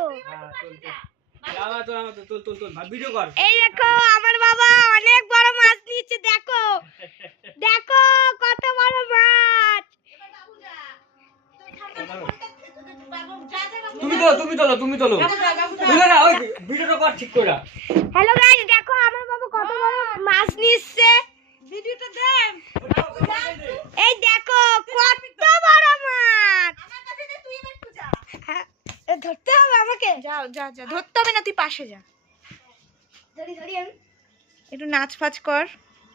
দেখো এই দেখো আমার বাবা অনেক বড় মাছ নিয়েছে দেখো দেখো কত বড় মাছ তুমি তোলো তুলে না ওই ভিডিওটা কর ঠিক করে। হ্যালো গাইস দেখো আমার বাবা কত বড় মাছ নিচ্ছে ভিডিওটা দেন এই দেখো কত বড় মাছ আমার কাছে দে তুই এবার একটু যা ধরতে হবে আমাকে যা ধরতে হবে না, তুই পাশে যা, ধরি আমি একটু নাচ ফাচ কর।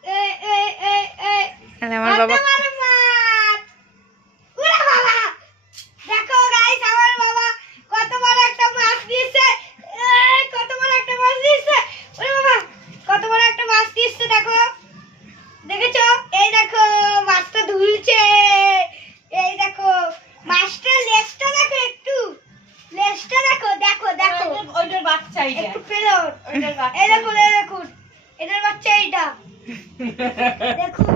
এ এ এ এ আমার বাবা কত বড় মাছ ওরে বাবা দেখো গাইস আমার বাবা কত বড় একটা মাছ নিয়েছে কত বড় একটা মাছ নিয়েছে ওরে বাবা কত বড় একটা মাছ নিয়েছে দেখো দেখেছো এই দেখো মাছটা ধুলছে এই দেখো মাছটার লেজটা দেখো একটু লেজটা দেখো দেখো দেখো ওইটার বাচ্চা একটু পেলো এই দেখো দেখুন এটার বাচ্চা এইটা দেখুন